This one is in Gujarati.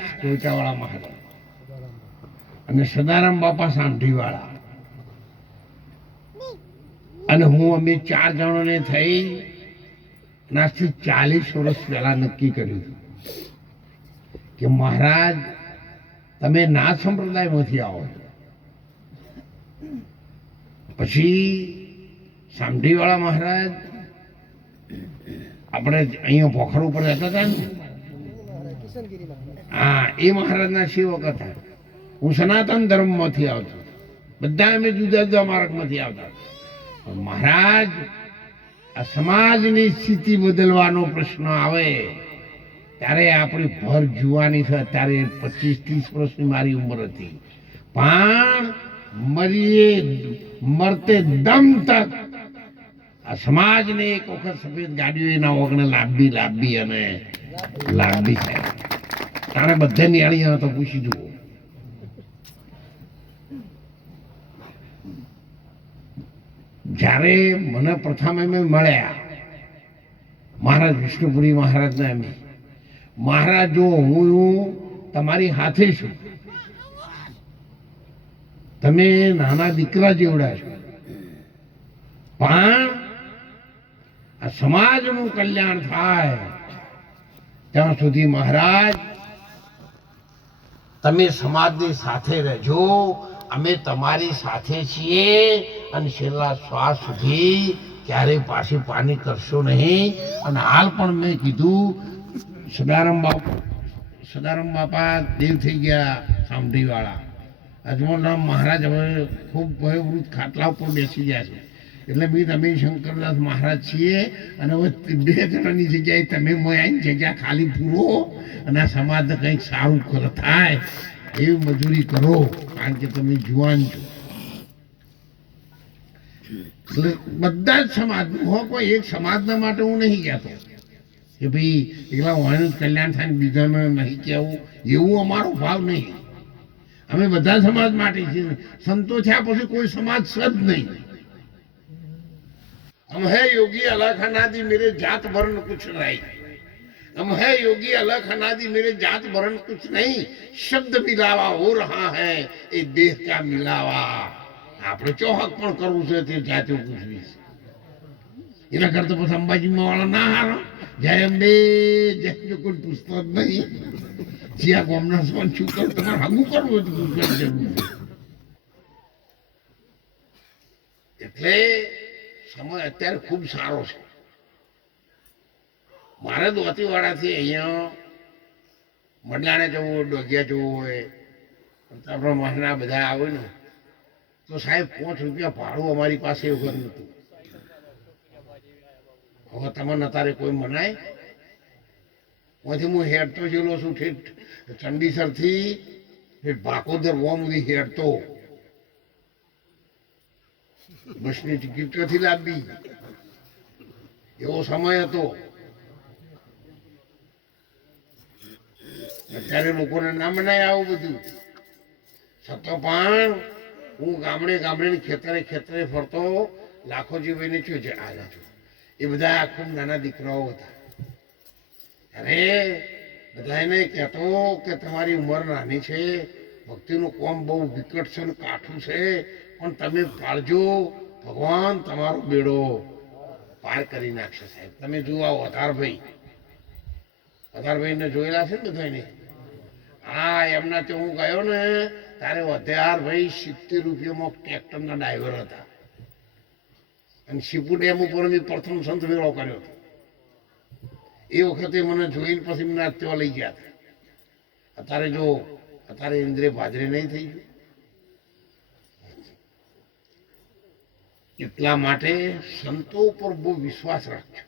દાસ ટોચાવાળા મહારાજ અને સદારામ બાપા સાંઢીવાળા અને હું અમે 4 જણોને થઈ આજથી 40 વર્ષ પહેલા નક્કી કર્યું હતું કે મહારાજ તમે ના સંપ્રદાયમાંથી આવો. પછી સામઢીવાળા મહારાજ આપણે અહીંયા પોખર ઉપર રહેતા હતા ને, હા, એ મહારાજના સેવક હતા. હું સનાતન ધર્મમાંથી આવતો, બધા અમે જુદા જુદા માર્ગમાંથી આવતા. મહારાજ આ સમાજની સ્થિતિ બદલવાનો પ્રશ્ન આવે ત્યારે આપણી ભર જુવાની છે. ત્યારે 25-30 વર્ષની મારી ઉંમર હતી, પણ મરતે દમ તક આ સમાજને એક વખત સફેદ ગાડીઓ એના ઓગણે લાંબી અને લાંબી થાય. તાણે બધે નિયાળી તો પૂછી જુઓ. જ્યારે મને પ્રથમ એમ મળ્યા મહારાજ વિષ્ણુપુરી મહારાજના એમ મહારાજ જો હું તમારી સાથે છું, તમે નાના દીકરા જેવડા છો, પણ આ સમાજનું કલ્યાણ થાય ત્યાં સુધી મહારાજ તમે સમાજની સાથે રહેજો, અમે તમારી સાથે છીએ અને છેલ્લા શ્વાસ સુધી ક્યારેય પાછી પાની કરશો નહીં. અને હાલ પણ મેં કીધું સદારામ બાપા દેવ થઈ ગયા સામઢીવાળા. અજમલરામ મહારાજ હવે ખૂબ વયોવૃદ્ધ ખાટલા ઉપર બેસી ગયા છે, એટલે મેં તમે શંકરદાસ મહારાજ છીએ અને હવે 2 જણાની જગ્યાએ તમે મોયાની જગ્યા ખાલી પૂરો અને આ સમાજને કંઈક સારું થાય એવી મજૂરી કરો, કારણ કે તમે જુવાન છો. એટલે બધા જ સમાજનું હો, કોઈ એક સમાજના માટે હું નહીં કહેતો કે ભાઈ એકલા હોવાનું જ કલ્યાણ થાય ને બીજાને નહીં કહેવું, એવું અમારો ભાવ નહીં. અમે બધા સમાજ માટે છીએ. સંતો થયા પછી કોઈ સમાજ છે જ નહીં. हम है योगी अलग अनादि मेरे जात वर्ण कुछ नहीं, हम है योगी अलग अनादि मेरे जात वर्ण कुछ नहीं, शब्द मिलावा हो रहा है ये देह का मिलावा. આપણે ચોહક પણ કરવું છે તે જાતે પૂછવી છે. એના કરતા પછી અંબાજીમાં વાળા ના હારો જાય અંબે જઈને કોઈ પૂછતો જ નહીં. જ્યાં ગામના સોન શું કરું તમારે હગું કરવું હતું પૂછવાની જરૂર છે. એટલે સમય અત્યારે ખૂબ સારો છે. મારે દોતીવાડાથી અહીંયા મંડાણે જવું હોય, ડોગિયા જવું હોય, આપણા મહાના બધા આવે ને તો સાહેબ 5 રૂપિયા ભાડું અમારી પાસે એવું નહોતું. હવે તમને અત્યારે કોઈ મનાય? ત્યાંથી હું હેડતો ગયેલો છું ઠેઠ ચંડીસરથી ઠેઠ ભાકોદર વોમ સુધી હેડતો. બસની ટિકિટ ક્યાંથી લાવી? એવો સમય હતો. અત્યારે લોકોને ના મનાય આવું બધું. છતાં પણ હું ગામડે ને ખેતરે ફરતો. લાખોજી ભાઈને શું છે આવ્યા છો, એ બધા ખૂબ નાના દીકરાઓ હતા. અરે બધા એને કહેતો કે તમારી ઉંમર નાની છે, ભક્તિનું કોમ બહુ વિકટ છે ને કાઠું છે, પણ તમે પાળજો, ભગવાન તમારો બેડો પાર કરી નાખશે. સાહેબ તમે જુઓ વધારભાઈને જોયેલા છે ને બધાને. હા, એમના તો હું ગયો ને ત્યારે વધારભાઈ 70 રૂપિયામાં ટ્રેક્ટરના ડ્રાઈવર હતા અને શિપુ ડેમ ઉપર મેં પ્રથમ સંત મેળો કર્યો હતો. એ વખતે મને જોઈને પછી મને ત્યાં લઈ ગયા હતા. અત્યારે ઇન્દ્રે ભાદરે નહીં થઈ ગયું. એટલા માટે સંતો ઉપર બહુ વિશ્વાસ રાખજો.